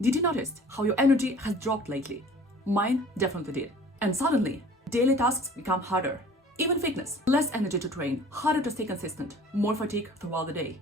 Did you notice how your energy has dropped lately? Mine definitely did. And suddenly, daily tasks become harder. Even fitness, less energy to train, harder to stay consistent, more fatigue throughout the day.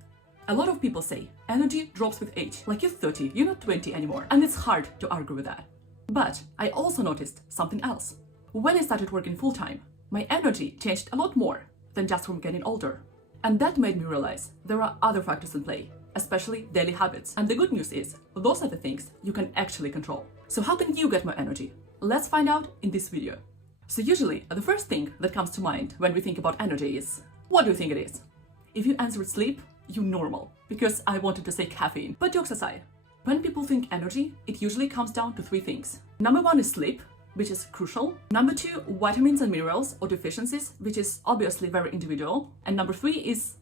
A lot of people say energy drops with age, like you're 30, you're not 20 anymore, and it's hard to argue with that. But I also noticed something else. When I started working full-time, my energy changed a lot more than just from getting older. And that made me realize there are other factors in play, especially daily habits. And the good news is, those are the things you can actually control. So how can you get more energy? Let's find out in this video. So usually, the first thing that comes to mind when we think about energy is, what do you think it is? If you answered sleep, you're normal, because I wanted to say caffeine. But jokes aside, when people think energy, it usually comes down to three things. Number one is sleep, which is crucial. Number two, vitamins and minerals or deficiencies, which is obviously very individual. And number three is,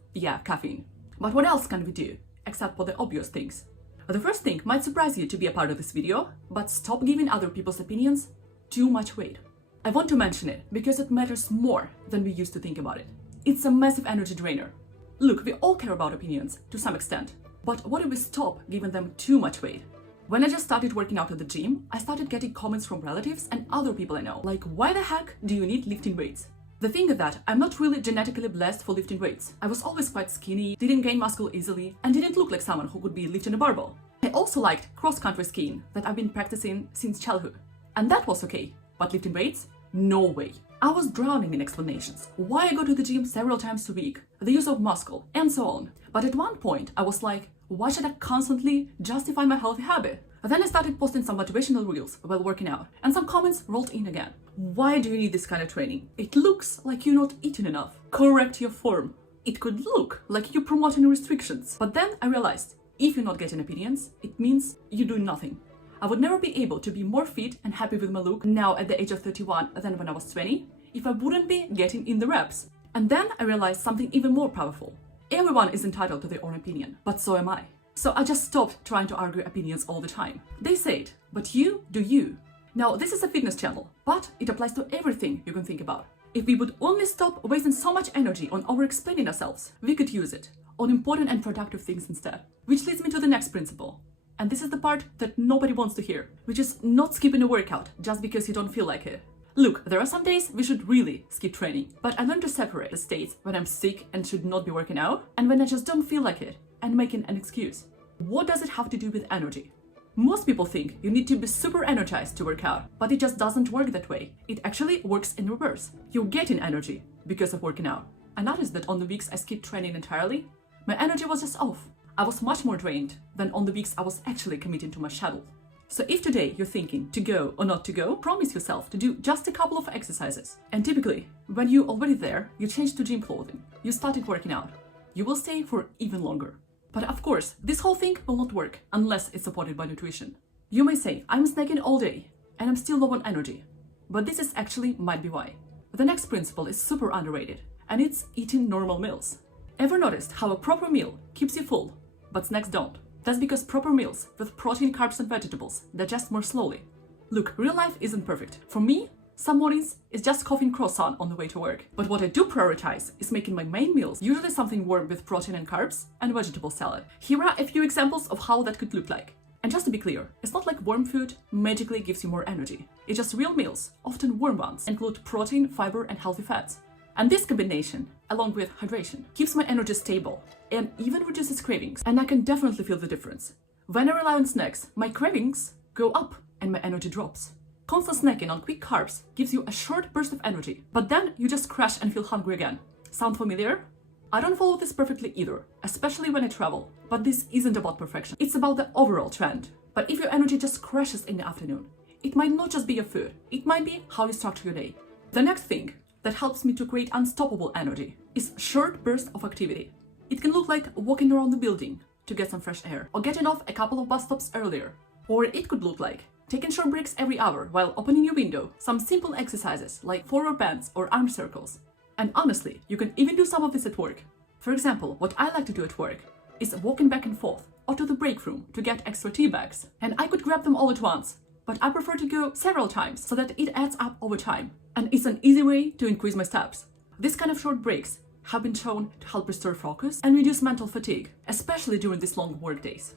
caffeine. But what else can we do, except for the obvious things? The first thing might surprise you to be a part of this video, but stop giving other people's opinions too much weight. I want to mention it because it matters more than we used to think about it. It's a massive energy drainer. Look, we all care about opinions to some extent, but what if we stop giving them too much weight? When I just started working out at the gym, I started getting comments from relatives and other people I know, like, why the heck do you need lifting weights? The thing is that I'm not really genetically blessed for lifting weights. I was always quite skinny, didn't gain muscle easily, and didn't look like someone who could be lifting a barbell. I also liked cross-country skiing that I've been practicing since childhood. And that was okay, but lifting weights? No way. I was drowning in explanations. Why I go to the gym several times a week, the use of muscle, and so on. But at one point, I was like, why should I constantly justify my healthy habit? Then I started posting some motivational reels while working out, and some comments rolled in again. Why do you need this kind of training? It looks like you're not eating enough. Correct your form. It could look like you're promoting restrictions. But then I realized, if you're not getting opinions, it means you're doing nothing. I would never be able to be more fit and happy with my look now at the age of 31 than when I was 20 if I wouldn't be getting in the reps. And then I realized something even more powerful. Everyone is entitled to their own opinion, but so am I. So I just stopped trying to argue opinions all the time. They say it, but you do you. Now, this is a fitness channel, but it applies to everything you can think about. If we would only stop wasting so much energy on over-explaining ourselves, we could use it on important and productive things instead. Which leads me to the next principle. And this is the part that nobody wants to hear, which is not skipping a workout just because you don't feel like it. Look, there are some days we should really skip training, but I learned to separate the states when I'm sick and should not be working out, and when I just don't feel like it and making an excuse. What does it have to do with energy? Most people think you need to be super energized to work out, but it just doesn't work that way. It actually works in reverse. You're getting energy because of working out. I noticed that on the weeks I skipped training entirely, my energy was just off. I was much more drained than on the weeks I was actually committing to my schedule. So if today you're thinking to go or not to go, promise yourself to do just a couple of exercises. And typically, when you're already there, you change to gym clothing. You started working out. You will stay for even longer. But of course, this whole thing will not work unless it's supported by nutrition. You may say, I'm snacking all day and I'm still low on energy. But this is actually might be why. The next principle is super underrated, and it's eating normal meals. Ever noticed how a proper meal keeps you full, but snacks don't? That's because proper meals with protein, carbs, and vegetables digest more slowly. Look, real life isn't perfect. For me, some mornings it's just coffee and croissant on the way to work. But what I do prioritize is making my main meals usually something warm with protein and carbs and vegetable salad. Here are a few examples of how that could look like. And just to be clear, it's not like warm food magically gives you more energy. It's just real meals, often warm ones, include protein, fiber, and healthy fats. And this combination, along with hydration, keeps my energy stable and even reduces cravings. And I can definitely feel the difference. When I rely on snacks, my cravings go up and my energy drops. Constant snacking on quick carbs gives you a short burst of energy, but then you just crash and feel hungry again. Sound familiar? I don't follow this perfectly either, especially when I travel. But this isn't about perfection. It's about the overall trend. But if your energy just crashes in the afternoon, it might not just be your food. It might be how you structure your day. The next thing that helps me to create unstoppable energy is short bursts of activity. It can look like walking around the building to get some fresh air, or getting off a couple of bus stops earlier. Or it could look like taking short breaks every hour while opening your window, some simple exercises like forward bends or arm circles. And honestly, you can even do some of this at work. For example, what I like to do at work is walking back and forth or to the break room to get extra tea bags. And I could grab them all at once, but I prefer to go several times so that it adds up over time. And it's an easy way to increase my steps. This kind of short breaks have been shown to help restore focus and reduce mental fatigue, especially during these long work days.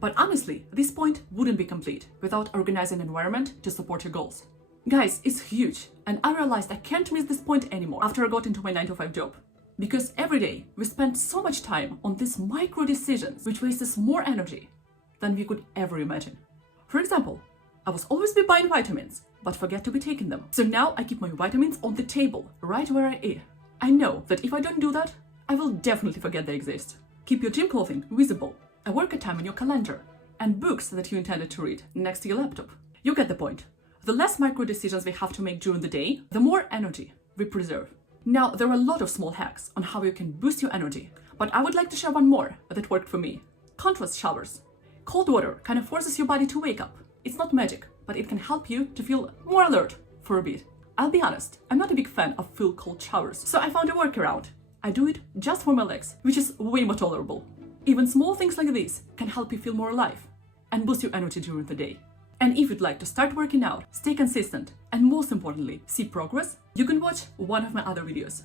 But honestly, this point wouldn't be complete without organizing an environment to support your goals. Guys, it's huge, and I realized I can't miss this point anymore after I got into my 9-to-5 job. Because every day we spend so much time on these micro decisions which wastes more energy than we could ever imagine. For example, I was always be buying vitamins, but forget to be taking them. So now I keep my vitamins on the table, right where I eat. I know that if I don't do that, I will definitely forget they exist. Keep your gym clothing visible, a workout time in your calendar, and books that you intended to read next to your laptop. You get the point. The less micro decisions we have to make during the day, the more energy we preserve. Now, there are a lot of small hacks on how you can boost your energy, but I would like to share one more that worked for me. Contrast showers. Cold water kind of forces your body to wake up. It's not magic, but it can help you to feel more alert for a bit. I'll be honest, I'm not a big fan of full cold showers, so I found a workaround. I do it just for my legs, which is way more tolerable. Even small things like this can help you feel more alive and boost your energy during the day. And if you'd like to start working out, stay consistent, and most importantly, see progress, you can watch one of my other videos.